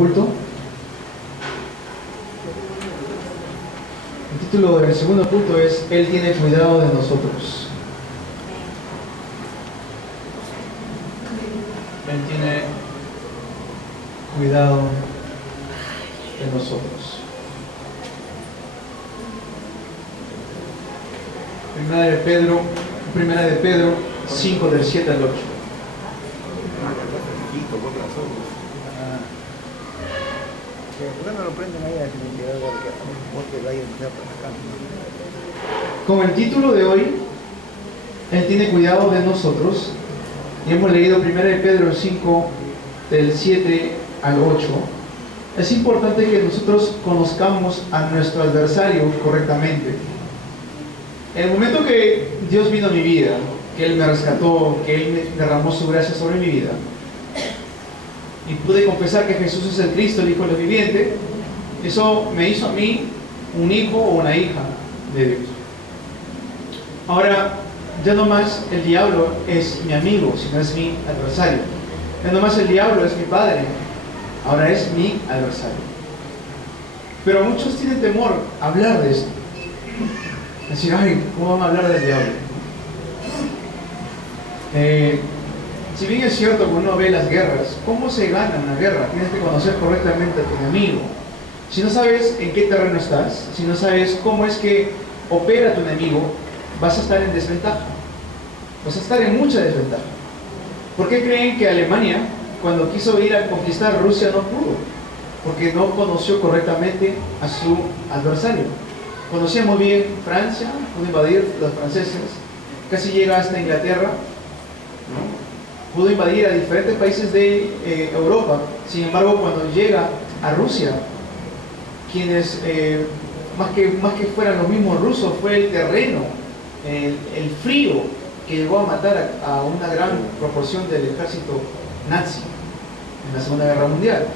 culto. El título del segundo culto es Él tiene cuidado de nosotros. Él tiene cuidado de nosotros. Primera de Pedro 5 del 7 al 8. ¿Por qué no lo prenden ahí al ventilador? Porque vaya a empezar por acá. Con el título de hoy, Él tiene cuidado de nosotros, y hemos leído 1 de Pedro 5 del 7 al 8. Es importante que nosotros conozcamos a nuestro adversario correctamente. En el momento que Dios vino a mi vida, que Él me rescató, que Él derramó su gracia sobre mi vida, y pude confesar que Jesús es el Cristo, el Hijo del Viviente, eso me hizo a mí un hijo o una hija de Dios. Ahora, ya no más el diablo es mi amigo, sino es mi adversario. Ya no más el diablo es mi padre, ahora es mi adversario. Pero muchos tienen temor a hablar de esto. Decir, ay, ¿cómo van a hablar del diablo? Si bien es cierto que uno ve las guerras, ¿cómo se gana una guerra? Tienes que conocer correctamente a tu enemigo. Si no sabes en qué terreno estás, si no sabes cómo es que opera tu enemigo, vas a estar en desventaja. Vas a estar en mucha desventaja. ¿Por qué creen que Alemania, cuando quiso ir a conquistar Rusia, no pudo? Porque no conoció correctamente a su adversario. Conocía muy bien Francia, pudo invadir los franceses, casi llega hasta Inglaterra, ¿no? Pudo invadir a diferentes países de Europa. Sin embargo, cuando llega a Rusia, quienes más que fueran los mismos rusos, fue el terreno, el frío que llegó a matar a una gran proporción del ejército nazi en la Segunda Guerra Mundial.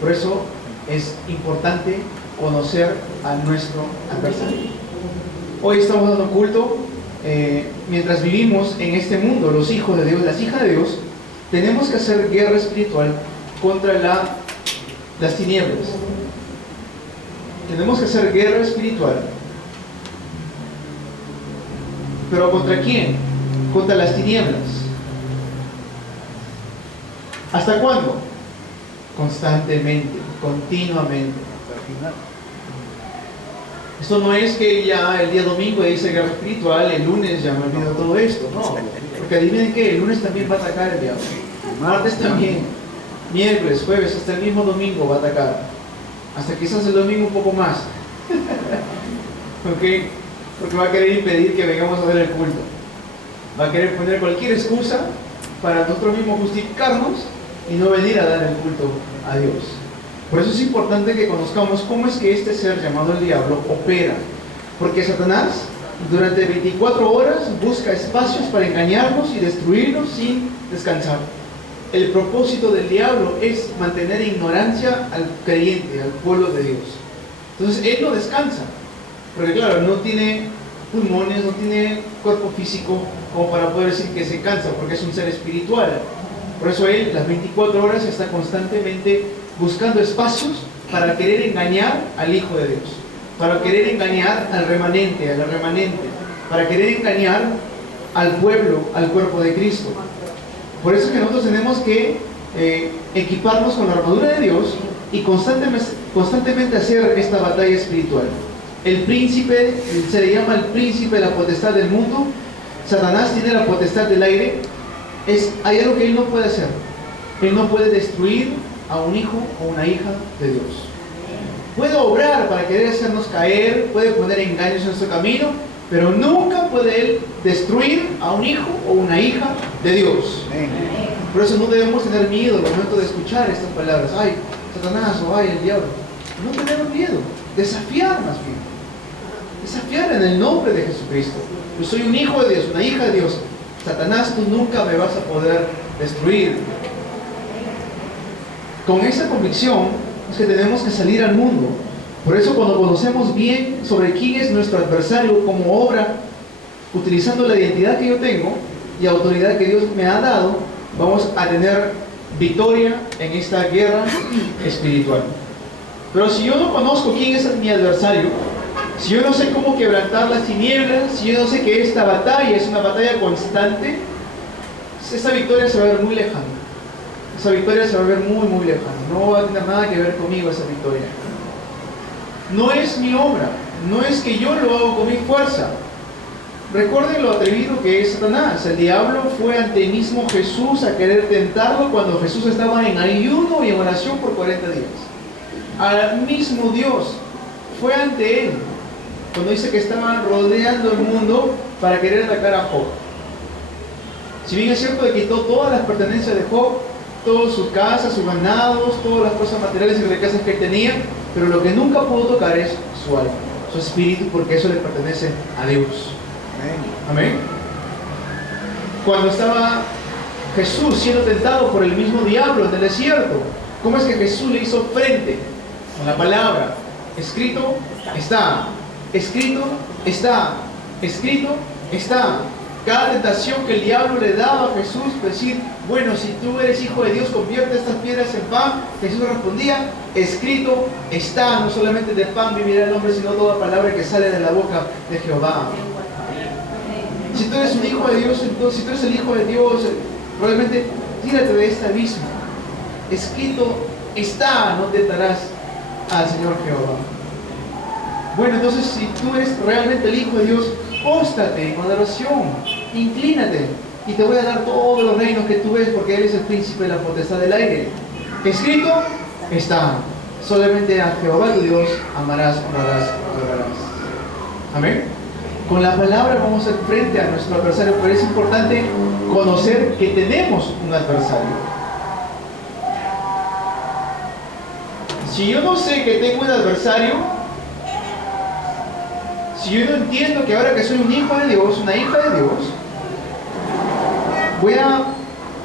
Por eso es importante conocer a nuestro adversario. Hoy estamos dando culto. Mientras vivimos en este mundo, los hijos de Dios, las hijas de Dios, tenemos que hacer guerra espiritual contra las tinieblas. Tenemos que hacer guerra espiritual. ¿Pero contra quién? Contra las tinieblas. ¿Hasta cuándo? Constantemente, continuamente. Hasta el final. Esto no es que ya el día domingo dice guerra espiritual, el lunes ya me olvido todo esto, no. Porque adivinen que el lunes también va a atacar el diablo. Martes también, miércoles, jueves, hasta el mismo domingo va a atacar. Hasta quizás el domingo un poco más. ¿Ok? Porque va a querer impedir que vengamos a ver el culto. Va a querer poner cualquier excusa para nosotros mismos justificarnos y no venir a dar el culto a Dios. Por eso es importante que conozcamos cómo es que este ser llamado el diablo opera. Porque Satanás durante 24 horas busca espacios para engañarnos y destruirnos sin descansar. El propósito del diablo es mantener ignorancia al creyente, al pueblo de Dios. Entonces él no descansa. Porque claro, no tiene pulmones, no tiene cuerpo físico como para poder decir que se cansa, porque es un ser espiritual. Por eso él las 24 horas está constantemente buscando espacios para querer engañar al Hijo de Dios, para querer engañar al remanente, a la remanente, para querer engañar al pueblo, al cuerpo de Cristo. Por eso es que nosotros tenemos que equiparnos con la armadura de Dios y constantemente hacer esta batalla espiritual. El príncipe, se le llama el príncipe de la potestad del mundo. Satanás tiene la potestad del aire. Hay algo que él no puede hacer. Él no puede destruir a un hijo o una hija de Dios. Puede obrar para querer hacernos caer, puede poner engaños en nuestro camino, pero nunca puede él destruir a un hijo o una hija de Dios. Por eso no debemos tener miedo al momento de escuchar estas palabras. Ay, Satanás o ay, el diablo. No tener miedo, desafiar más bien. Desafiar en el nombre de Jesucristo. Yo soy un hijo de Dios, una hija de Dios. Satanás, tú nunca me vas a poder destruir. Con esa convicción es que tenemos que salir al mundo. Por eso cuando conocemos bien sobre quién es nuestro adversario, cómo obra, utilizando la identidad que yo tengo y autoridad que Dios me ha dado, vamos a tener victoria en esta guerra espiritual. Pero si yo no conozco quién es mi adversario, si yo no sé cómo quebrantar las tinieblas, si yo no sé que esta batalla es una batalla constante, esa victoria se va a ver muy lejana. Esa victoria se va a ver muy, muy lejana. No va a tener nada que ver conmigo esa victoria. No es mi obra, no es que yo lo hago con mi fuerza. Recuerden lo atrevido que es Satanás. El diablo fue ante el mismo Jesús a querer tentarlo cuando Jesús estaba en ayuno y en oración por 40 días. Al mismo Dios fue ante él cuando dice que estaba rodeando el mundo para querer atacar a Job. Si bien es cierto que quitó todas las pertenencias de Job, todas sus casas, sus ganados, todas las cosas materiales y riquezas que él tenía, pero lo que nunca pudo tocar es su alma, su espíritu, porque eso le pertenece a Dios. Amén. Cuando estaba Jesús siendo tentado por el mismo diablo en el desierto, ¿cómo es que Jesús le hizo frente? Con la palabra: escrito está, escrito está, escrito está. Cada tentación que el diablo le daba a Jesús, pues decir, bueno, si tú eres hijo de Dios, convierte estas piedras en pan. Jesús respondía: escrito está, no solamente de pan vivirá el hombre, sino toda palabra que sale de la boca de Jehová. Si tú eres un hijo de Dios, entonces, si tú eres el hijo de Dios, realmente tírate de este abismo. Escrito está, no tentarás al Señor Jehová. Bueno, entonces si tú eres realmente el hijo de Dios, póstrate con adoración, inclínate, y te voy a dar todos los reinos que tú ves, porque eres el príncipe de la potestad del aire. Escrito está, solamente a Jehová tu Dios amarás, honrarás, adorarás. Amén. Con la palabra vamos a hacer frente a nuestro adversario, pero es importante conocer que tenemos un adversario. Si yo no sé que tengo un adversario, si yo no entiendo que ahora que soy un hijo de Dios, una hija de Dios, voy a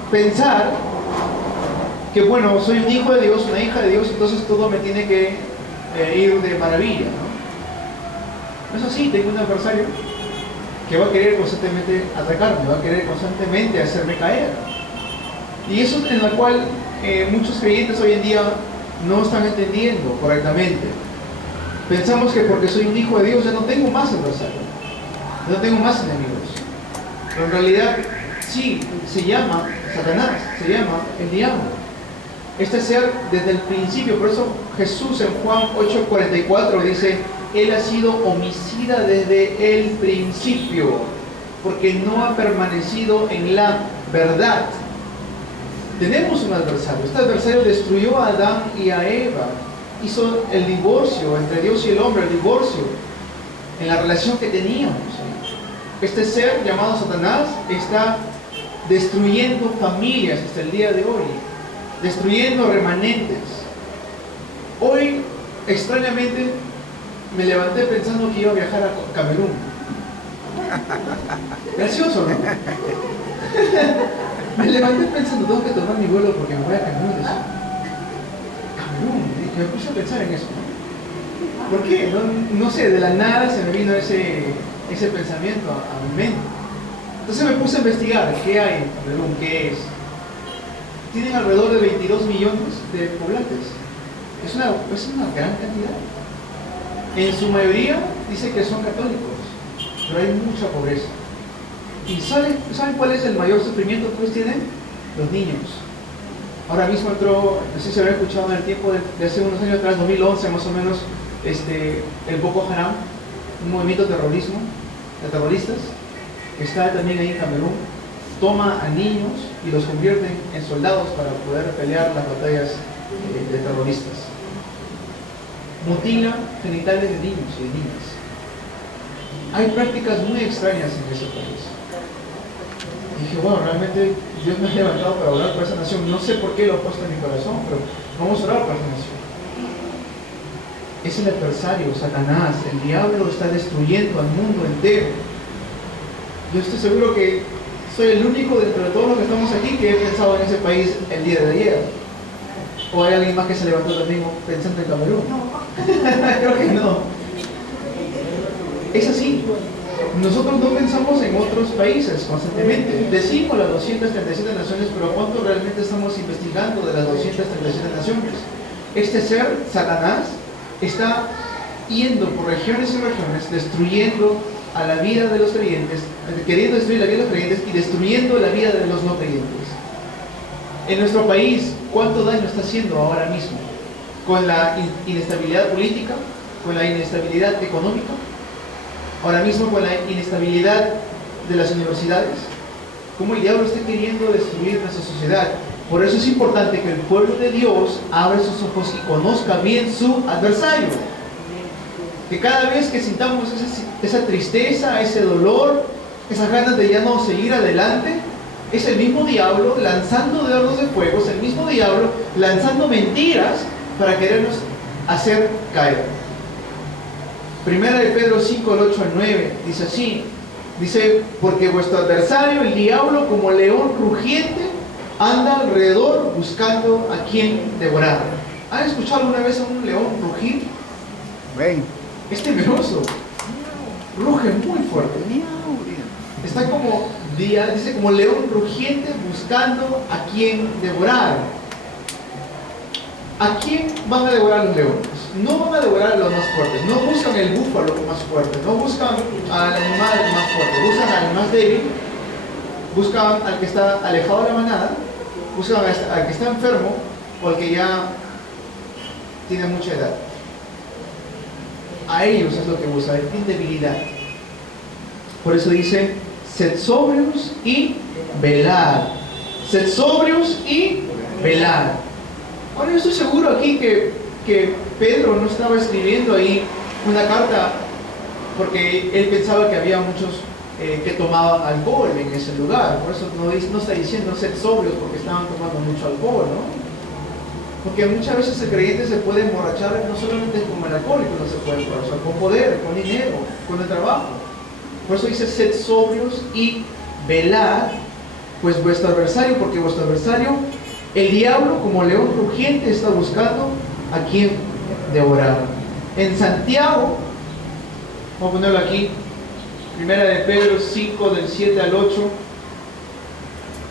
pensar que bueno, soy un hijo de Dios, una hija de Dios, entonces todo me tiene que ir de maravilla, ¿no? No es así. Tengo un adversario que va a querer constantemente atacarme, va a querer constantemente hacerme caer. Y eso es en la cual muchos creyentes hoy en día no están entendiendo correctamente. Pensamos que porque soy un hijo de Dios ya no tengo más adversarios, no tengo más enemigos. Pero en realidad sí, se llama Satanás, se llama el diablo. Este ser desde el principio, por eso Jesús en Juan 8:44 dice: Él ha sido homicida desde el principio, porque no ha permanecido en la verdad. Tenemos un adversario. Este adversario destruyó a Adán y a Eva. Hizo el divorcio entre Dios y el hombre, el divorcio en la relación que teníamos. Este ser llamado Satanás está destruyendo familias hasta el día de hoy, destruyendo remanentes. Hoy, extrañamente, me levanté pensando que iba a viajar a Camerún. Gracioso, ¿no? Me levanté pensando, tengo que tomar mi vuelo porque me voy a Camerún. Camerún, me puse a pensar en eso. ¿Por qué? No sé, de la nada se me vino ese pensamiento a mi mente. Entonces me puse a investigar qué hay en Camerún, qué es. Tienen alrededor de 22 millones de poblantes. Es una gran cantidad. En su mayoría dice que son católicos, pero hay mucha pobreza. ¿Y saben cuál es el mayor sufrimiento que ellos tienen? Los niños. Ahora mismo entró, no sé si habrá escuchado en el tiempo de hace unos años atrás, 2011 más o menos, el Boko Haram, un movimiento de terroristas, que está también ahí en Camerún, toma a niños y los convierte en soldados para poder pelear las batallas de terroristas. Mutila genitales de niños y de niñas. Hay prácticas muy extrañas en ese país. Y dije, bueno, realmente Dios me ha levantado para orar por esa nación. No sé por qué lo ha puesto en mi corazón, pero vamos a orar por esa nación. Es el adversario, Satanás. El diablo está destruyendo al mundo entero. Yo estoy seguro que soy el único dentro de todos los que estamos aquí que he pensado en ese país el día de ayer. ¿O hay alguien más que se levantó también pensando en Camerún? No. Creo que no. Es así. Nosotros no pensamos en otros países constantemente. Decimos las 237 naciones, pero ¿cuánto realmente estamos investigando de las 237 naciones? Este ser, Satanás, está yendo por regiones y regiones, destruyendo a la vida de los creyentes, queriendo destruir la vida de los creyentes y destruyendo la vida de los no creyentes. En nuestro país, ¿cuánto daño está haciendo ahora mismo? Con la inestabilidad política, con la inestabilidad económica, ahora mismo con la inestabilidad de las universidades, cómo el diablo está queriendo destruir nuestra sociedad. Por eso es importante que el pueblo de Dios abra sus ojos y conozca bien su adversario. Que cada vez que sintamos esa tristeza, ese dolor, esas ganas de ya no seguir adelante, es el mismo diablo lanzando dardos de fuego, es el mismo diablo lanzando mentiras para querernos hacer caer. Primera de Pedro 5, el 8 al 9, dice así, dice, porque vuestro adversario, el diablo, como león rugiente, anda alrededor buscando a quien devorar. ¿Han escuchado alguna vez a un león rugir? Ven. Es temeroso, ruge muy fuerte. Está como, dice, como león rugiente buscando a quien devorar. ¿A quién van a devorar los leones? No van a devorar a los más fuertes, no buscan el búfalo más fuerte, no buscan al animal más fuerte, buscan al más débil, buscan al que está alejado de la manada, buscan al que está enfermo o al que ya tiene mucha edad. A ellos es lo que buscan, en debilidad. Por eso dice, sed sobrios y velad. Sed sobrios y velad. Ahora yo estoy seguro aquí que Pedro no estaba escribiendo ahí una carta porque él pensaba que había muchos que tomaban alcohol en ese lugar. Por eso no está diciendo ser sobrios porque estaban tomando mucho alcohol, ¿no? Porque muchas veces el creyente se puede emborrachar no solamente como el alcohólico, no se puede emborrachar con poder, con dinero, con el trabajo. Por eso dice sed sobrios y velad, pues vuestro adversario, porque vuestro adversario, el diablo, como león rugiente, está buscando a quien devorar. En Santiago, vamos a ponerlo aquí, primera de Pedro 5, del 7 al 8,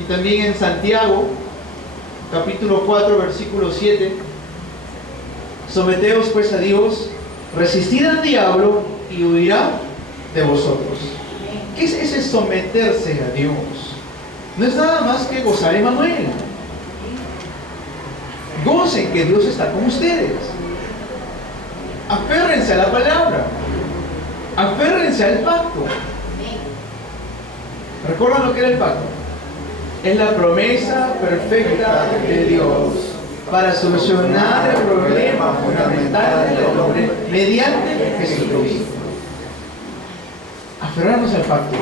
y también en Santiago, capítulo 4, versículo 7, someteos pues a Dios, resistid al diablo y huirá de vosotros. ¿Qué es ese someterse a Dios? No es nada más que gozar Emmanuel. Gocen que Dios está con ustedes. Aférrense a la palabra. Aférrense al pacto. ¿Recuerdan lo que era el pacto? Es la promesa perfecta de Dios para solucionar el problema fundamental del hombre mediante Jesucristo. Aferrarnos al pacto.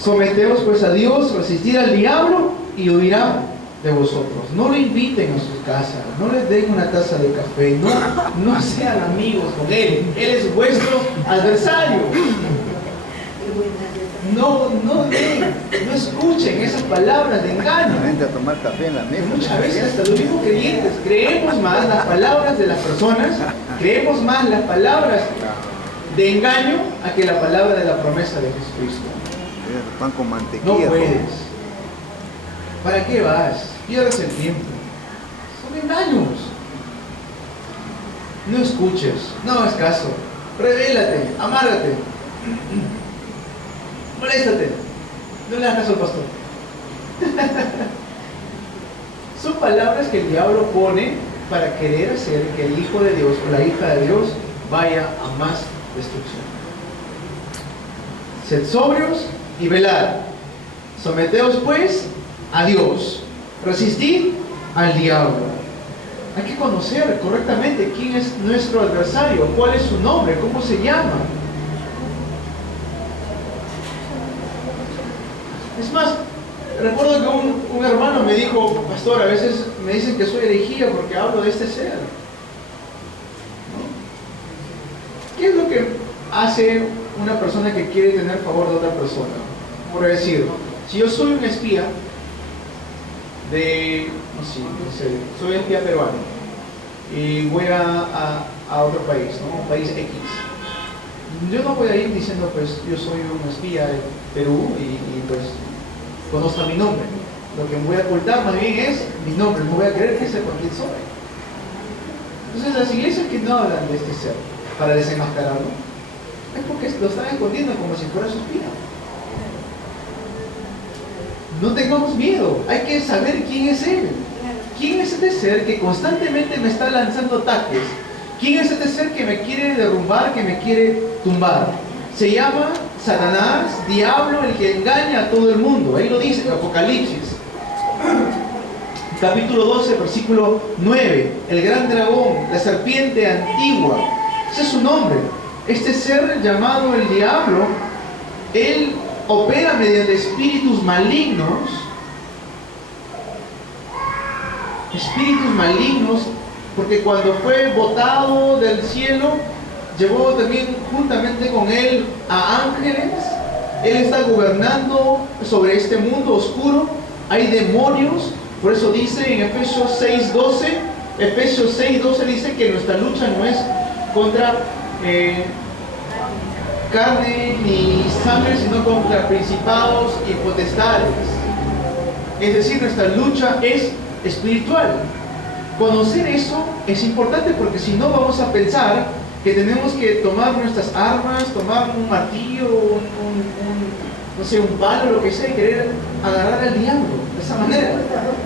Someteos pues a Dios, resistir al diablo y huirá de vosotros. No lo inviten a su casa, no les den una taza de café, no sean amigos con él. Él es vuestro adversario. No escuchen esas palabras de engaño. Vente a tomar café en la mesa. Muchas veces hasta los mismos creyentes creemos más las palabras de las personas, creemos más las palabras de engaño a que la palabra de la promesa de Jesucristo. Pan con mantequilla. No puedes. ¿Para qué vas? Pierdes el tiempo. Son engaños. No escuches, no hagas caso. Revélate, amárgate. Moléstate. No le hagas caso al pastor. Son palabras que el diablo pone para querer hacer que el Hijo de Dios o la hija de Dios vaya a más destrucción. Sed sobrios y velad. Someteos pues a Dios. Resistid al diablo. Hay que conocer correctamente quién es nuestro adversario, cuál es su nombre, cómo se llama. Es más, recuerdo que un hermano me dijo, pastor, a veces me dicen que soy herejía porque hablo de este ser. ¿No? ¿Qué es lo que hace una persona que quiere tener favor de otra persona? Por decir, si yo soy un espía no sé, soy espía peruano y voy a otro país, ¿no? Un país X. Yo no voy a ir diciendo, pues, yo soy un espía de Perú y pues, conozca mi nombre. Lo que me voy a ocultar más bien es mi nombre, no voy a creer que sepa quién soy. Entonces, las iglesias que no hablan de este ser para desenmascararlo, es porque lo están escondiendo como si fuera su espía. No tengamos miedo, hay que saber quién es Él. ¿Quién es este ser que constantemente me está lanzando ataques? ¿Quién es este ser que me quiere derrumbar, que me quiere tumbar? Se llama Satanás, diablo, el que engaña a todo el mundo. Ahí lo dice en Apocalipsis. Capítulo 12, versículo 9. El gran dragón, la serpiente antigua. Ese es su nombre. Este ser llamado el diablo, él opera mediante espíritus malignos. Espíritus malignos, porque cuando fue botado del cielo, llevó también juntamente con él a ángeles. Él está gobernando sobre este mundo oscuro. Hay demonios, por eso dice en Efesios 6:12 dice que nuestra lucha no es contra carne ni sangre, sino contra principados y potestades. Es decir, nuestra lucha es espiritual. Conocer eso es importante, porque si no vamos a pensar que tenemos que tomar nuestras armas, tomar un martillo, no sé, un palo, lo que sea, y querer agarrar al diablo de esa manera.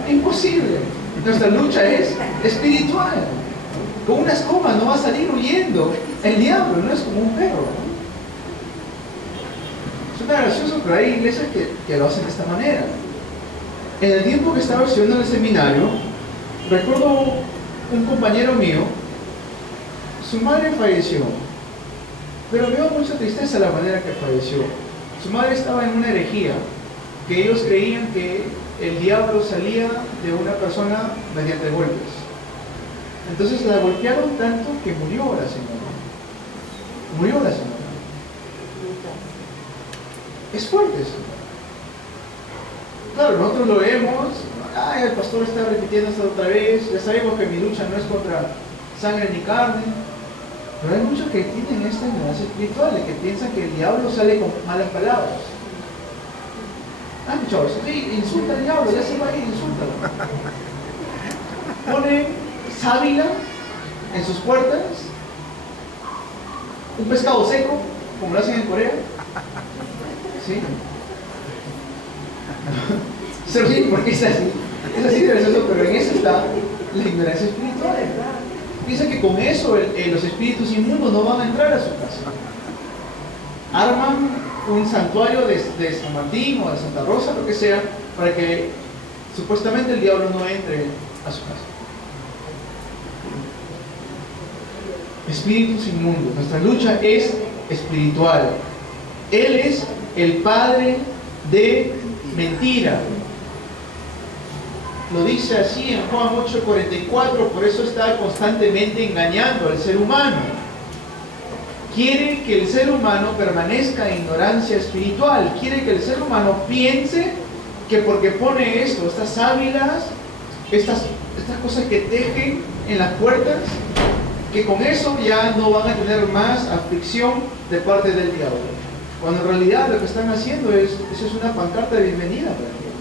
Imposible. Nuestra lucha es espiritual. Con una escoba no va a salir huyendo el diablo, no es como un perro. Suena gracioso, pero hay iglesias que lo hacen de esta manera. En el tiempo que estaba estudiando en el seminario, recuerdo un compañero mío, su madre falleció, pero me dio mucha tristeza la manera que falleció. Su madre estaba en una herejía, que ellos creían que el diablo salía de una persona mediante golpes. Entonces la golpearon tanto que murió la señora. Murió la señora. Es fuerte eso. Claro, nosotros lo vemos, ay, el pastor está repitiendo esto otra vez, ya sabemos que mi lucha no es contra sangre ni carne, pero hay muchos que tienen esta ignorancia espiritual, de que piensan que el diablo sale con malas palabras. ¿Han escuchado eso? Sí, insulta al diablo, ya se va a ir, insúltalo. Pone sábila en sus puertas, un pescado seco, como lo hacen en Corea. ¿Sí? Se ríen porque es así gracioso, pero en eso está la ignorancia espiritual. Piensa que con eso los espíritus inmundos no van a entrar a su casa. Arman un santuario de San Martín o de Santa Rosa, lo que sea, para que supuestamente el diablo no entre a su casa. Espíritus inmundos. Nuestra lucha es espiritual. Él es el padre de mentira. Lo dice así en Juan 8:44, por eso está constantemente engañando al ser humano. Quiere que el ser humano permanezca en ignorancia espiritual. Quiere que el ser humano piense que porque pone esto, estas sábilas, estas cosas que tejen en las puertas, que con eso ya no van a tener más aflicción de parte del diablo. Cuando en realidad lo que están haciendo eso es una pancarta de bienvenida para el diablo.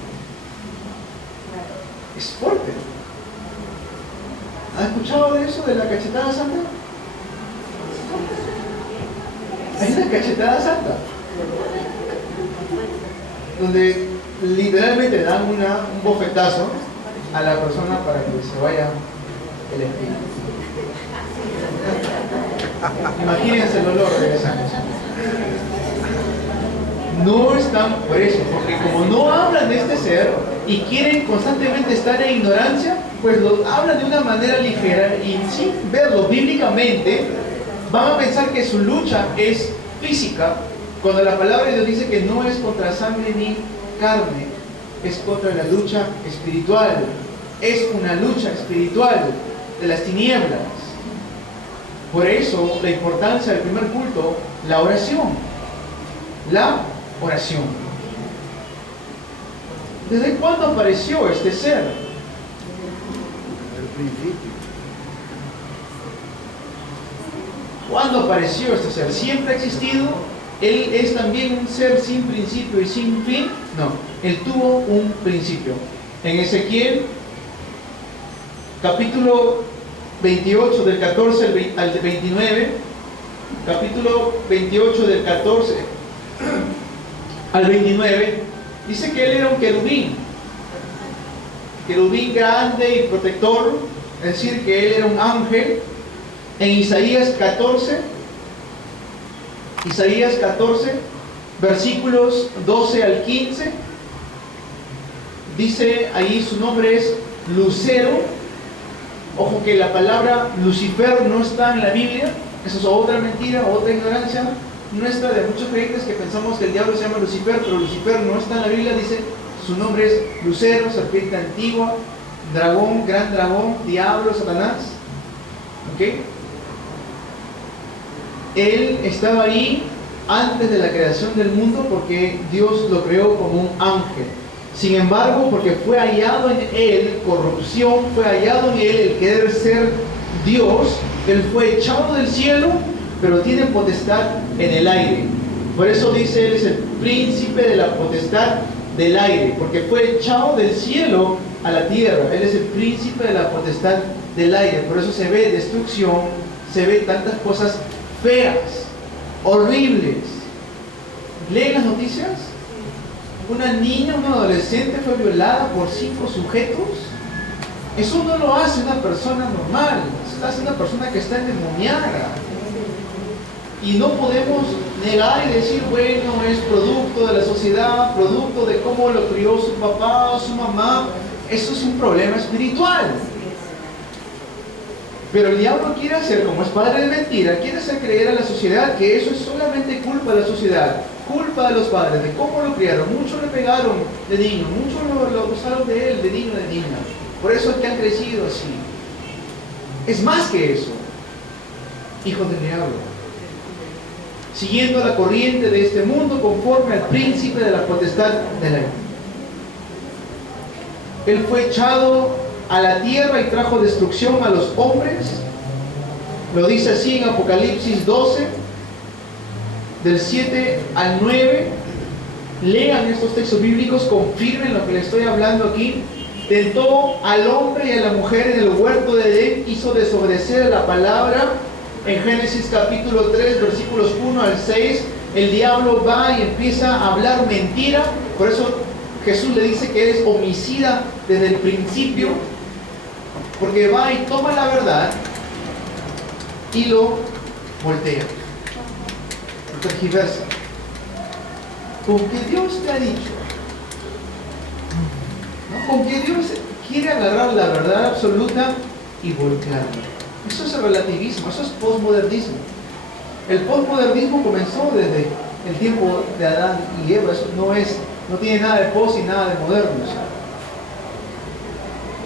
Es fuerte. ¿Han escuchado de eso, de la cachetada santa? Hay una cachetada santa, donde literalmente dan un bofetazo a la persona para que se vaya el espíritu. Imagínense el olor de esa cosa. No están por eso, porque como no hablan de este ser y quieren constantemente estar en ignorancia, pues lo hablan de una manera ligera y sin verlo bíblicamente, van a pensar que su lucha es física, cuando la palabra de Dios dice que no es contra sangre ni carne, es contra la lucha espiritual. Es una lucha espiritual de las tinieblas. Por eso la importancia del primer culto, la oración. La oración. ¿Desde cuándo apareció este ser? Desde el principio. ¿Cuándo apareció este ser? ¿Siempre ha existido? ¿Él es también un ser sin principio y sin fin? No, Él tuvo un principio. En Ezequiel, capítulo 28, del 14 al 29, capítulo 28, del 14 al 29, dice que Él era un querubín grande y protector, es decir, que Él era un ángel. En Isaías 14, versículos 12 al 15, dice ahí su nombre es Lucero. Ojo que la palabra Lucifer no está en la Biblia, eso es otra mentira, otra ignorancia nuestra de muchos creyentes que pensamos que el diablo se llama Lucifer, pero Lucifer no está en la Biblia. Dice su nombre es Lucero, serpiente antigua, dragón, gran dragón, diablo, Satanás. ¿Ok? Él estaba ahí antes de la creación del mundo porque Dios lo creó como un ángel. Sin embargo, porque fue hallado en él corrupción, fue hallado en él el querer ser Dios, él fue echado del cielo, pero tiene potestad en el aire. Por eso dice, él es el príncipe de la potestad del aire, porque fue echado del cielo a la tierra. Él es el príncipe de la potestad del aire. Por eso se ve destrucción, se ve tantas cosas feas, horribles. ¿Leen las noticias? Una niña, una adolescente fue violada por 5 sujetos. Eso no lo hace una persona normal, eso lo hace una persona que está endemoniada. Y no podemos negar y decir, bueno, es producto de la sociedad, producto de cómo lo crió su papá o su mamá. Eso es un problema espiritual. Pero el diablo quiere hacer, como es padre de mentira, quiere hacer creer a la sociedad que eso es solamente culpa de la sociedad, culpa de los padres, de cómo lo criaron. Muchos le pegaron de niño, muchos lo abusaron de él, de niño, de niña. Por eso es que han crecido así. Es más que eso. Hijos del diablo. Siguiendo la corriente de este mundo conforme al príncipe de la potestad del aire. Él fue echado a la tierra y trajo destrucción a los hombres. Lo dice así en Apocalipsis 12, del 7 al 9. Lean estos textos bíblicos, confirmen lo que les estoy hablando aquí. Tentó al hombre y a la mujer en el huerto de Edén, hizo desobedecer la palabra. En Génesis capítulo 3, versículos 1 al 6, el diablo va y empieza a hablar mentira. Por eso Jesús le dice que es homicida desde el principio, porque va y toma la verdad y lo voltea, lo tergiversa. Con que Dios te ha dicho, ¿no? Con que Dios quiere agarrar la verdad absoluta y voltearla. Eso es relativismo, eso es posmodernismo. El posmodernismo comenzó desde el tiempo de Adán y Eva. Eso no tiene nada de pos y nada de moderno,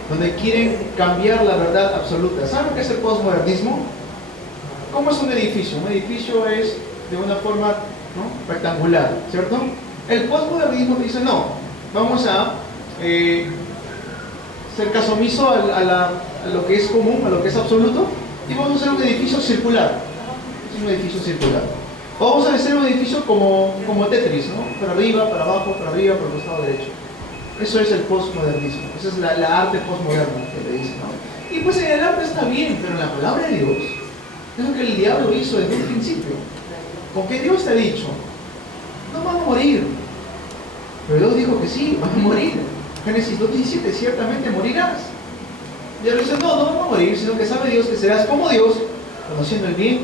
donde quieren cambiar la verdad absoluta. ¿Saben qué es el posmodernismo? ¿Cómo es un edificio? Un edificio es de una forma, ¿no?, rectangular, ¿cierto? El posmodernismo dice, no, vamos a hacer caso omiso a lo que es común, a lo que es absoluto, y vamos a hacer un edificio circular. Es un edificio circular. Vamos a hacer un edificio como Tetris, ¿no? Para arriba, para abajo, para arriba, para el costado derecho. Eso es el postmodernismo. Esa es la arte postmoderna que le dicen, ¿no? Y pues en el arte está bien, pero en la palabra de Dios es lo que el diablo hizo desde un principio. Con que Dios te ha dicho, no van a morir. Pero Dios dijo que sí, van a morir. Génesis 2:17, ciertamente morirás. Y él dice, no van a morir, sino que sabe Dios que serás como Dios, conociendo el bien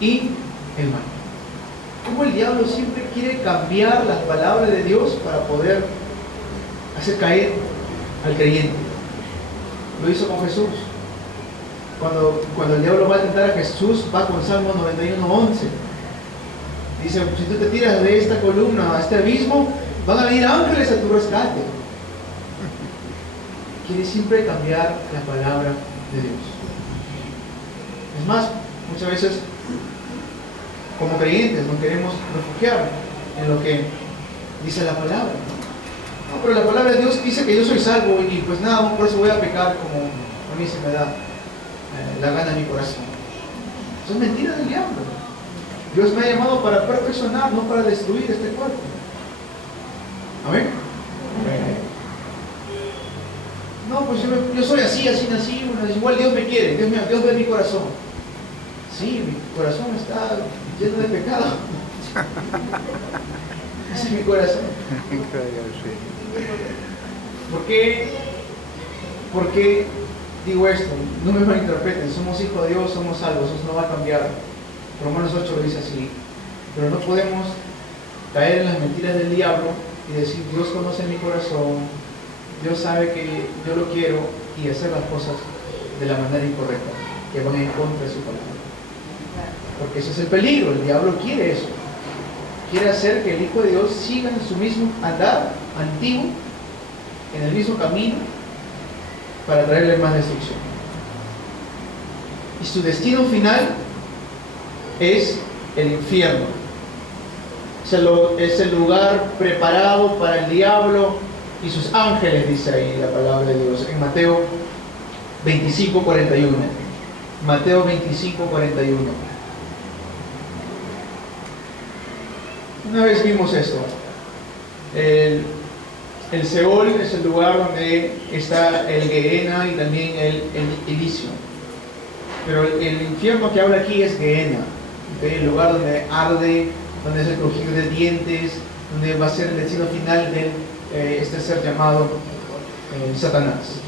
y el mal. Como el diablo siempre quiere cambiar las palabras de Dios para poder hacer caer al creyente. Lo hizo con Jesús. Cuando el diablo va a tentar a Jesús, va con Salmo 91:11. Dice, si tú te tiras de esta columna a este abismo, van a venir ángeles a tu rescate. Quiere siempre cambiar la palabra de Dios. Es más, muchas veces como creyentes nos queremos refugiar en lo que dice la palabra. No, pero la palabra de Dios dice que yo soy salvo y pues nada, por eso voy a pecar como a mí se me da la gana en mi corazón. Eso es mentira del diablo. Dios me ha llamado para perfeccionar, no para destruir este cuerpo. Amén. No, pues yo soy así nací, igual Dios me quiere, Dios ve mi corazón. Sí, mi corazón está lleno de pecado. Ese es mi corazón. ¿Por qué digo esto? No me malinterpreten, somos hijos de Dios, somos salvos, eso no va a cambiar. Romanos 8 lo dice así. Pero no podemos caer en las mentiras del diablo y decir, Dios conoce mi corazón, Dios sabe que yo lo quiero, y hacer las cosas de la manera incorrecta, que van en contra de su palabra. Porque ese es el peligro, el diablo quiere eso. Quiere hacer que el Hijo de Dios siga en su mismo andar antiguo, en el mismo camino, para traerle más destrucción. Y su destino final es el infierno. Es el lugar preparado para el diablo y sus ángeles, dice ahí la palabra de Dios, en Mateo 25:41. Mateo 25:41. Una vez vimos esto. El Seol es el lugar donde está el Gehenna y también el Elysium. Pero el infierno que habla aquí es Gehenna, el lugar donde arde, donde es el crujir de dientes, donde va a ser el destino final de este ser llamado Satanás.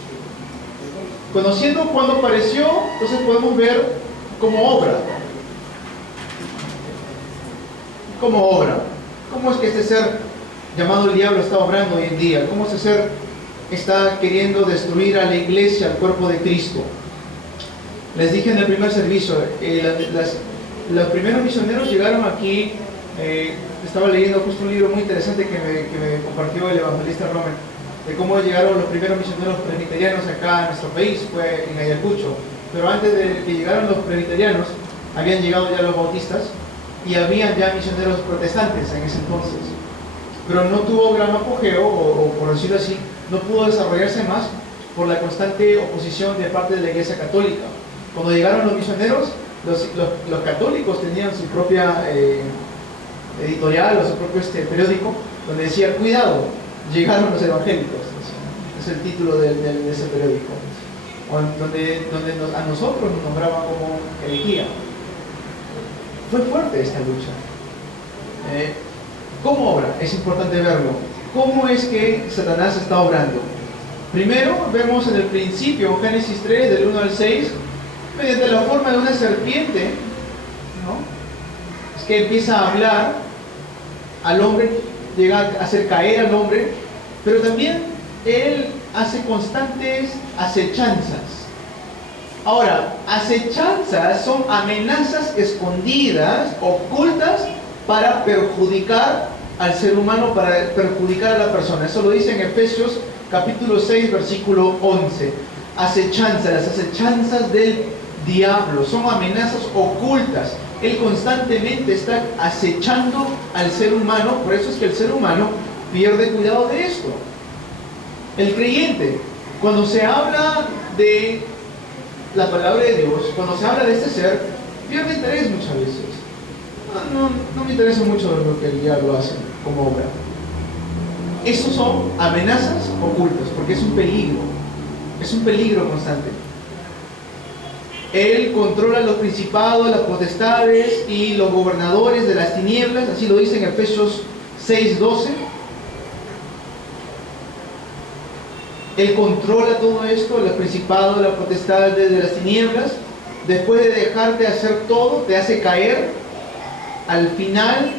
Conociendo cuándo apareció, entonces podemos ver como obra. Como obra. ¿Cómo es que este ser llamado el diablo está obrando hoy en día? ¿Cómo este ser está queriendo destruir a la iglesia, al cuerpo de Cristo? Les dije en el primer servicio, los primeros misioneros llegaron aquí. Estaba leyendo justo un libro muy interesante que me compartió el evangelista Romer, de cómo llegaron los primeros misioneros presbiterianos acá en nuestro país, fue en Ayacucho. Pero antes de que llegaran los presbiterianos, habían llegado ya los bautistas y habían ya misioneros protestantes en ese entonces. Pero no tuvo gran apogeo, o por decirlo así, no pudo desarrollarse más por la constante oposición de parte de la Iglesia Católica. Cuando llegaron los misioneros, los católicos tenían su propia editorial o su propio periódico, donde decía, cuidado, llegaron los evangélicos. Es el título de ese periódico, donde a nosotros nos nombraban como herejía. Fue fuerte esta lucha. ¿Cómo obra? Es importante verlo. ¿Cómo es que Satanás está obrando? Primero, vemos en el principio, Génesis 3, del 1 al 6, mediante la forma de una serpiente, ¿no? Es que empieza a hablar al hombre, llega a hacer caer al hombre, pero también él hace constantes acechanzas. Ahora, acechanzas son amenazas escondidas, ocultas, para perjudicar al ser humano, para perjudicar a la persona. Eso lo dice en Efesios capítulo 6, versículo 11. Acechanzas, las acechanzas del diablo son amenazas ocultas. Él constantemente está acechando al ser humano. Por eso es que el ser humano pierde cuidado de esto. El creyente, cuando se habla de la palabra de Dios, cuando se habla de este ser, pierde interés muchas veces. No me interesa mucho lo que el diablo hace como obra. Esos son amenazas ocultas, porque es un peligro constante. Él controla los principados, las potestades y los gobernadores de las tinieblas, así lo dice en Efesios 6:12. Él controla todo esto, los principados, las potestades de las tinieblas. Después de dejar de hacer todo, te hace caer. Al final,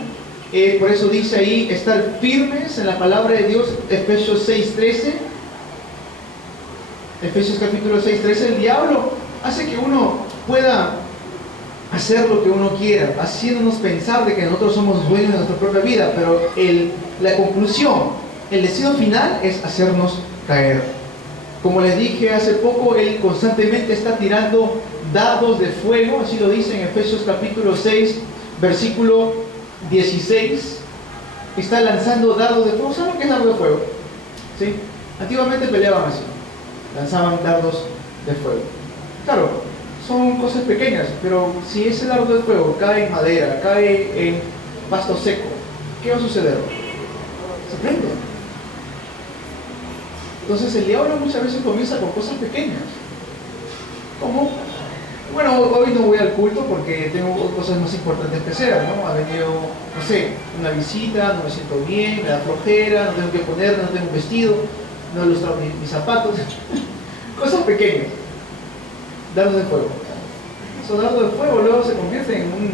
por eso dice ahí, estar firmes en la palabra de Dios, Efesios 6:13. Efesios capítulo 6:13, el diablo hace que uno pueda hacer lo que uno quiera, haciéndonos pensar de que nosotros somos dueños de nuestra propia vida, pero la conclusión, el destino final es hacernos caer. Como les dije hace poco, él constantemente está tirando dardos de fuego, así lo dice en Efesios capítulo 6, versículo 16. Está lanzando dardos de fuego. ¿Saben qué es dardo de fuego? ¿Sí? Antiguamente peleaban así, lanzaban dardos de fuego. Claro, son cosas pequeñas, pero si ese dardo de fuego cae en madera, cae en pasto seco, ¿qué va a suceder? Se prende. Entonces el diablo muchas veces comienza con cosas pequeñas. ¿Cómo? Bueno, hoy no voy al culto porque tengo cosas más importantes que hacer, ¿no? Ha venido, no sé, una visita, no me siento bien, me da flojera, no tengo que ponerme, no tengo un vestido, no he ilustrado mis zapatos. Cosas pequeñas. Dardos de fuego. Esos dardos de fuego luego se convierten en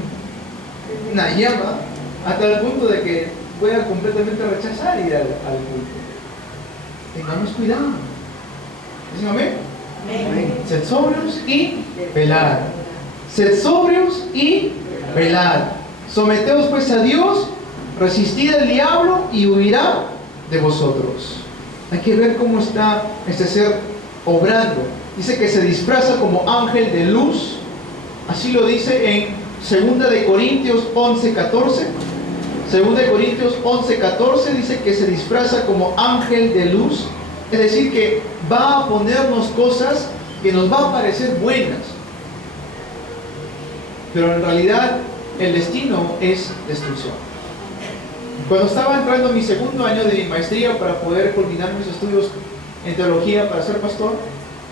una llama hasta el punto de que pueda completamente rechazar ir al culto. Tengamos cuidado. ¿Dicen amén? Amén. Sed sobrios y velad. Sed sobrios y velad. Someteos pues a Dios, resistid al diablo y huirá de vosotros. Hay que ver cómo está este ser obrando. Dice que se disfraza como ángel de luz. Así lo dice en 2 de Corintios 11:14. 2 de Corintios 11:14 dice que se disfraza como ángel de luz. Es decir, que va a ponernos cosas que nos va a parecer buenas. Pero en realidad el destino es destrucción. Cuando estaba entrando en mi segundo año de mi maestría para poder culminar mis estudios en teología para ser pastor,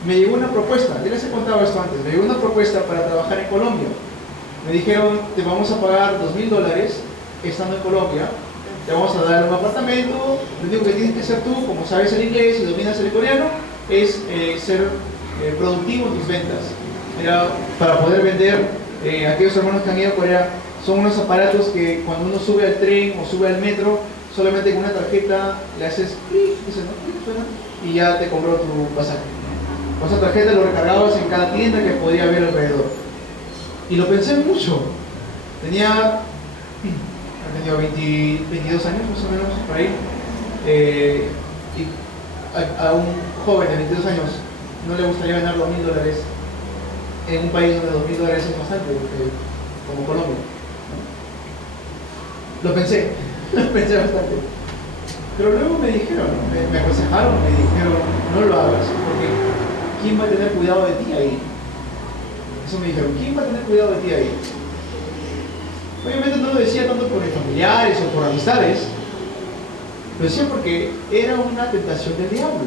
me llegó una propuesta. Ya les he contado esto antes. Me llegó una propuesta para trabajar en Colombia. Me dijeron, te vamos a pagar $2,000 estando en Colombia. Te vamos a dar un apartamento. Lo único que tienes que hacer tú, como sabes el inglés y dominas el coreano, es ser productivo en tus ventas. Era para poder vender. Aquellos hermanos que han ido a Corea, son unos aparatos que cuando uno sube al tren o sube al metro, solamente con una tarjeta le haces clic, y ya te compró tu pasaje. Con esa tarjeta lo recargabas en cada tienda que podía haber alrededor. Y lo pensé mucho. Tenía 22 años más o menos, por ahí. Y a un joven de 22 años no le gustaría ganar $2,000 en un país donde $2,000 es bastante, como Colombia. Lo pensé bastante. Pero luego me dijeron, me aconsejaron, me dijeron, no lo hagas, porque ¿quién va a tener cuidado de ti ahí? Eso me dijeron, ¿quién va a tener cuidado de ti ahí? Obviamente no lo decía tanto por mis familiares o por amistades, lo decía porque era una tentación del diablo.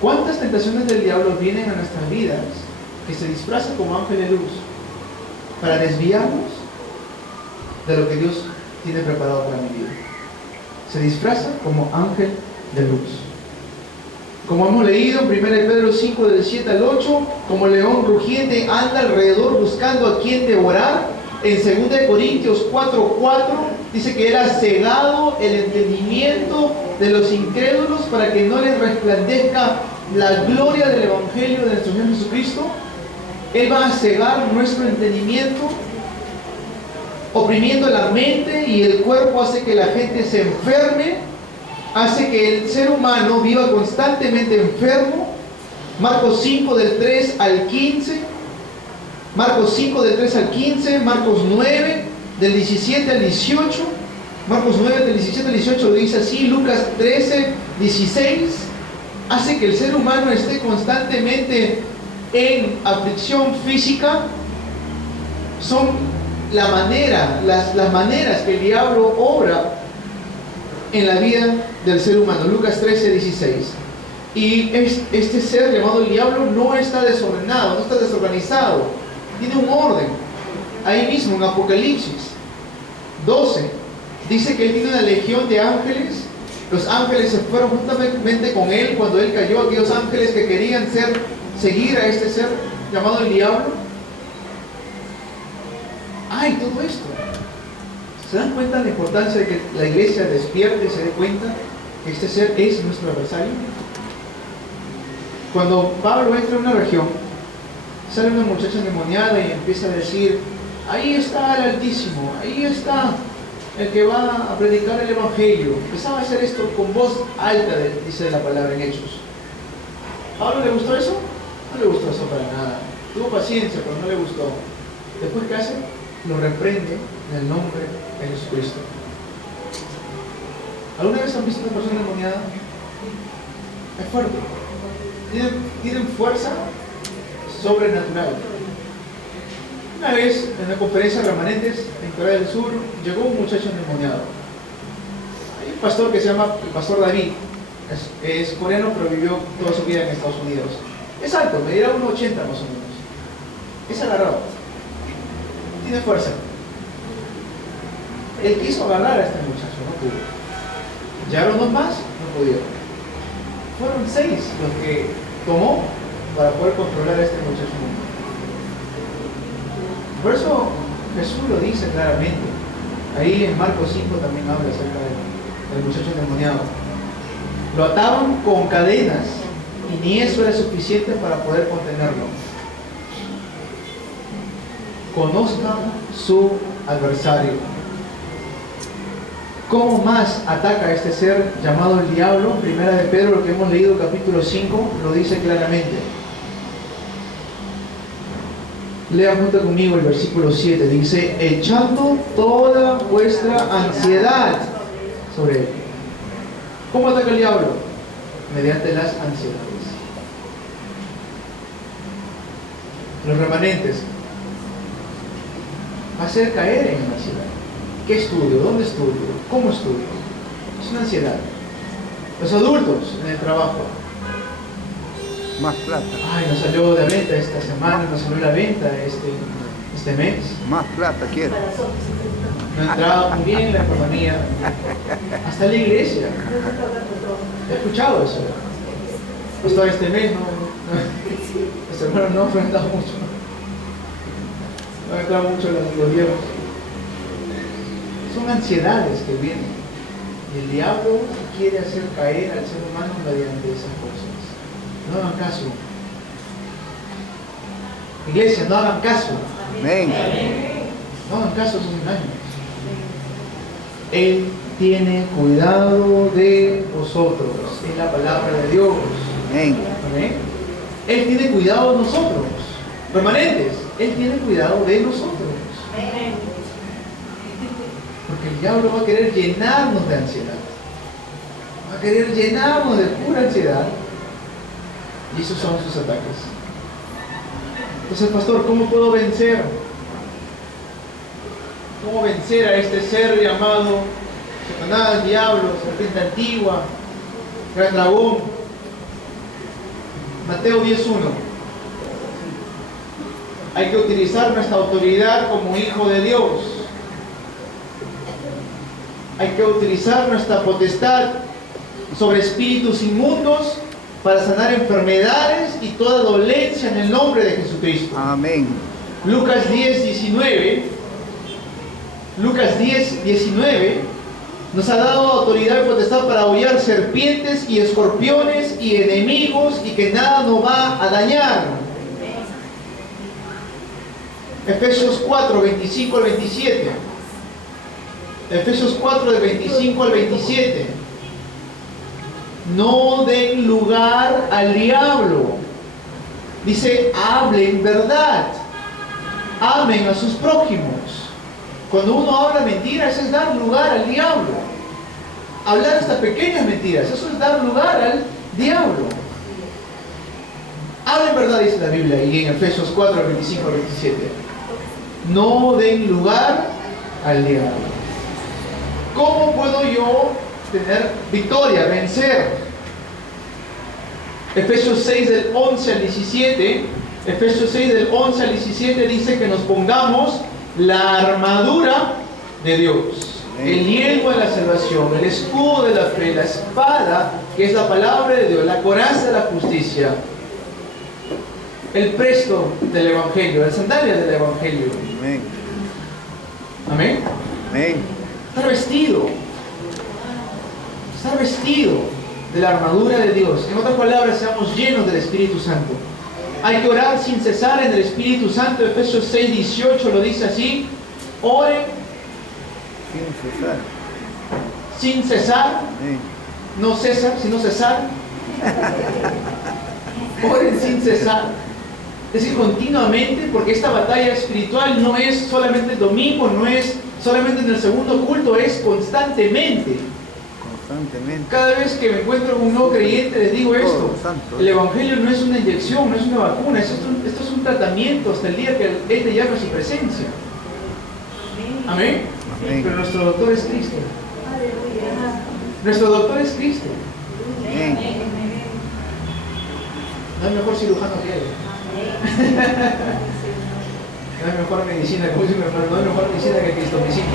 ¿Cuántas tentaciones del diablo vienen a nuestras vidas que se disfrazan como ángel de luz para desviarnos de lo que Dios tiene preparado para mi vida? Se disfraza como ángel de luz. Como hemos leído en 1 Pedro 5 del 7 al 8, como león rugiente anda alrededor buscando a quien devorar. En 2 Corintios 4:4 dice que era cegado el entendimiento de los incrédulos para que no les resplandezca la gloria del Evangelio de nuestro Señor Jesucristo. Él va a cegar nuestro entendimiento, oprimiendo la mente y el cuerpo, hace que la gente se enferme, hace que el ser humano viva constantemente enfermo. Marcos 5 del 3 al 15, Marcos 5 del 3 al 15, Marcos 9 del 17 al 18, Marcos 9 del 17 al 18 lo dice así, Lucas 13, 16, hace que el ser humano esté constantemente en aflicción física. Son las maneras que el diablo obra en la vida del ser humano. Lucas 13, 16. Y este ser llamado el diablo no está desordenado, no está desorganizado, tiene un orden. Ahí mismo en Apocalipsis 12 dice que él tiene una legión de ángeles. Los ángeles se fueron juntamente con él cuando él cayó. Aquellos ángeles que querían seguir a este ser llamado el diablo. ¡Ay, todo esto! ¿Se dan cuenta de la importancia de que la iglesia despierte y se dé cuenta que este ser es nuestro adversario? Cuando Pablo entra en una región, sale una muchacha endemoniada y empieza a decir, ahí está el Altísimo, ahí está el que va a predicar el Evangelio. Empezaba a hacer esto con voz alta, dice la palabra en Hechos. ¿A Pablo le gustó eso? No le gustó eso para nada. Tuvo paciencia, pero no le gustó. Después, ¿qué hace? Lo reprende en el nombre de Jesucristo. ¿Alguna vez han visto una persona endemoniada? Es fuerte. Tienen fuerza sobrenatural. Una vez en una conferencia de remanentes en Corea del Sur llegó un muchacho endemoniado. Hay un pastor que se llama el pastor David, es coreano pero vivió toda su vida en Estados Unidos. Es alto, medirá 1,80 más o menos. Es agarrado, tiene fuerza. Él quiso agarrar a este muchacho, no pudo. Llegaron 2 más, no pudieron. Fueron 6 los que tomó para poder controlar a este muchacho. Por eso Jesús lo dice claramente. Ahí en Marcos 5 también habla acerca del muchacho endemoniado. Lo ataban con cadenas y ni eso era suficiente para poder contenerlo. Conozca su adversario. ¿Cómo más ataca a este ser llamado el diablo? Primera de Pedro, lo que hemos leído, capítulo 5, lo dice claramente. Lea junto conmigo el versículo 7. Dice, echando toda vuestra ansiedad sobre él. ¿Cómo ataca el diablo? Mediante las ansiedades. Los remanentes va a hacer caer en la ansiedad. ¿Qué estudio? ¿Dónde estudio? ¿Cómo estudio? Es una ansiedad. Los adultos en el trabajo. Más plata. Ay, nos salió la venta esta semana, nos salió la venta este mes. Más plata quiero. No entraba muy bien la economía. Hasta la iglesia. He escuchado eso. Hasta este mes, los hermanos no han enfrentado mucho. No han entrado mucho los viejos. Son ansiedades que vienen. Y el diablo quiere hacer caer al ser humano mediante esas cosas. No hagan caso. Iglesia, no hagan caso. Amén. No hagan caso a sus engaños. Él tiene cuidado de vosotros. Es la palabra de Dios. Amén. Amén. Él tiene cuidado de nosotros. Remanentes, Él tiene cuidado de nosotros. Porque el diablo va a querer llenarnos de ansiedad. Va a querer llenarnos de pura ansiedad. Y esos son sus ataques. Entonces, pastor, ¿cómo puedo vencer? ¿Cómo vencer a este ser llamado Satanás, diablo, serpiente antigua, gran dragón? Mateo 10:1. Hay que utilizar nuestra autoridad como hijo de Dios. Hay que utilizar nuestra potestad sobre espíritus inmundos para sanar enfermedades y toda dolencia en el nombre de Jesucristo. Amén. Lucas 10:19. Lucas 10:19 nos ha dado autoridad y potestad para hollar serpientes y escorpiones y enemigos y que nada nos va a dañar. Efesios 4:25 al 27. Efesios 4 del 25 al 27. No den lugar al diablo. Dice, hablen verdad. Amen a sus prójimos. Cuando uno habla mentiras, eso es dar lugar al diablo. Hablar estas pequeñas mentiras, eso es dar lugar al diablo. Hablen verdad, dice la Biblia, y en Efesios 4, 25 al 27. No den lugar al diablo. ¿Cómo puedo yo tener victoria, vencer? Efesios 6 del 11 al 17. Efesios 6 del 11 al 17 dice que nos pongamos la armadura de Dios, el yelmo de la salvación, el escudo de la fe, la espada que es la palabra de Dios, la coraza de la justicia, el presto del evangelio, las sandalias del evangelio. Amén. Amén. Amén. Estar vestido de la armadura de Dios. En otras palabras, seamos llenos del Espíritu Santo. Hay que orar sin cesar en el Espíritu Santo. Efesios 6:18 lo dice así. Oren sin cesar. Amén. No cesar, sino cesar. Oren sin cesar. Es decir, continuamente, porque esta batalla espiritual no es solamente el domingo, no es solamente en el segundo culto, es constantemente. Constantemente. Cada vez que me encuentro con un nuevo creyente les digo esto: Oh, santo. el Evangelio no es una inyección, no es una vacuna, esto es un tratamiento hasta el día que Él te llame a su presencia. Amén. Amén. Pero nuestro doctor es Cristo. Nuestro doctor es Cristo. Amén. No hay mejor cirujano que Él. No hay mejor medicina, como dice mi hermano, no hay mejor medicina que Cristo medicina.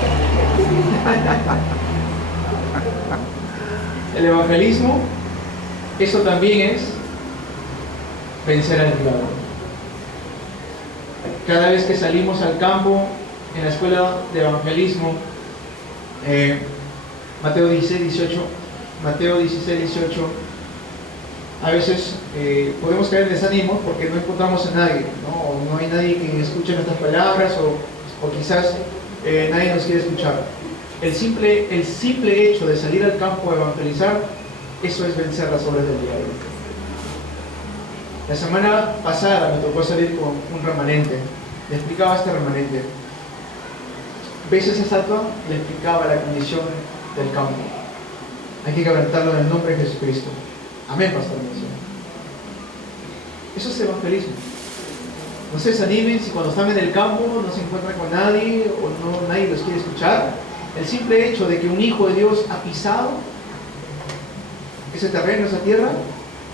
El evangelismo, eso también es vencer al diablo. Cada vez que salimos al campo, en la escuela de evangelismo, Mateo 16, 18, a veces podemos caer en desánimo porque no encontramos a nadie, ¿no? O no hay nadie que escuche nuestras palabras, o quizás nadie nos quiere escuchar. El simple hecho de salir al campo a evangelizar, eso es vencer las obras del diablo. La semana pasada me tocó salir con un remanente. Le explicaba a este remanente. ¿Ves esa estatua? Le explicaba la condición del campo. Hay que quebrantarlo en el nombre de Jesucristo. Amén, pastor. Eso es evangelismo. No se desanimen si cuando están en el campo no se encuentran con nadie o nadie los quiere escuchar. El simple hecho de que un hijo de Dios ha pisado ese terreno, esa tierra,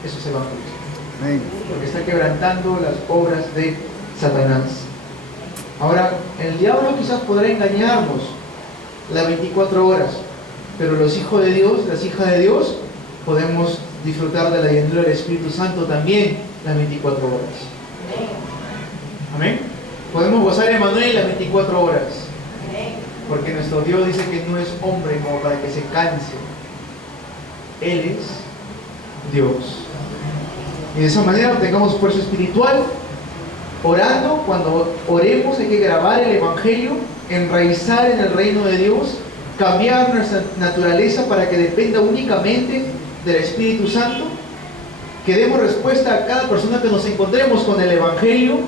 eso es evangelismo. Amén. Porque está quebrantando las obras de Satanás. Ahora, el diablo quizás podrá engañarnos las 24 horas, pero los hijos de Dios, las hijas de Dios, podemos disfrutar de la llenura del Espíritu Santo también las 24 horas. Amén. Podemos gozar de Emmanuel las 24 horas. Porque nuestro Dios dice que no es hombre como para que se canse. Él es Dios. Y de esa manera obtengamos fuerza espiritual. Orando, cuando oremos hay que grabar el Evangelio, enraizar en el reino de Dios, cambiar nuestra naturaleza para que dependa únicamente del Espíritu Santo, que demos respuesta a cada persona que nos encontremos con el Evangelio.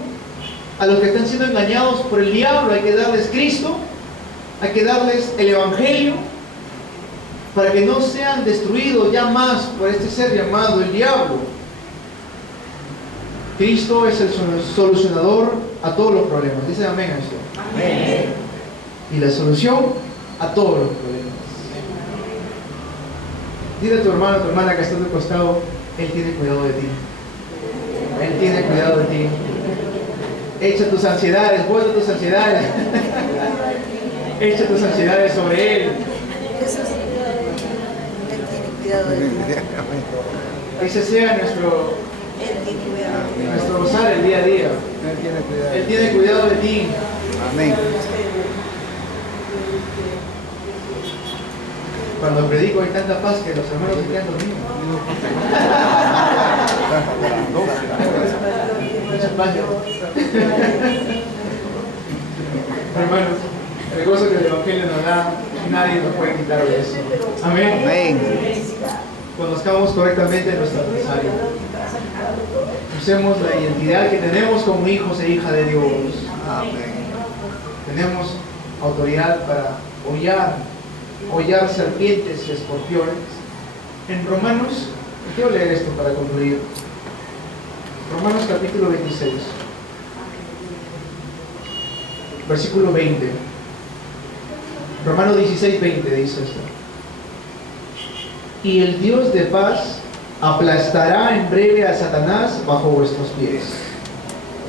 A los que están siendo engañados por el diablo hay que darles Cristo, hay que darles el Evangelio, para que no sean destruidos ya más por este ser llamado el diablo. Cristo es el solucionador a todos los problemas. Dice amén a esto. Amén. Y la solución a todos los problemas. Dile a tu hermano, a tu hermana que está a tu costado, Él tiene cuidado de ti. Él tiene cuidado de ti. Echa tus ansiedades, bota tus ansiedades. Echa tus ansiedades sobre Él. Él tiene cuidado de ti. Ese sea nuestro Él tiene cuidado de ti. nuestro gozar el día a día. Él tiene cuidado. Él tiene cuidado de ti. Amén. Cuando predico hay tanta paz que los hermanos se quedan dormidos. Mucha paz. Hermanos, el gozo que el Evangelio nos da, nadie nos puede quitar de eso. Amén. Amén. Conozcamos correctamente a nuestro adversario. Usemos la identidad que tenemos como hijos e hijas de Dios. Amén. Tenemos autoridad para hollar serpientes y escorpiones. En Romanos, quiero leer esto para concluir. Romanos capítulo 26, versículo 20. Romanos 16, 20 dice esto. Y el Dios de paz aplastará en breve a Satanás bajo vuestros pies.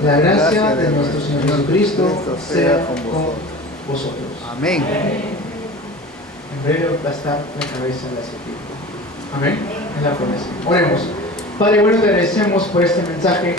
La gracia de nuestro Señor Jesucristo sea con vosotros. Amén. En breve aplastar la cabeza de la serpiente. Amén. Es la promesa. Oremos. Padre bueno, te agradecemos por este mensaje.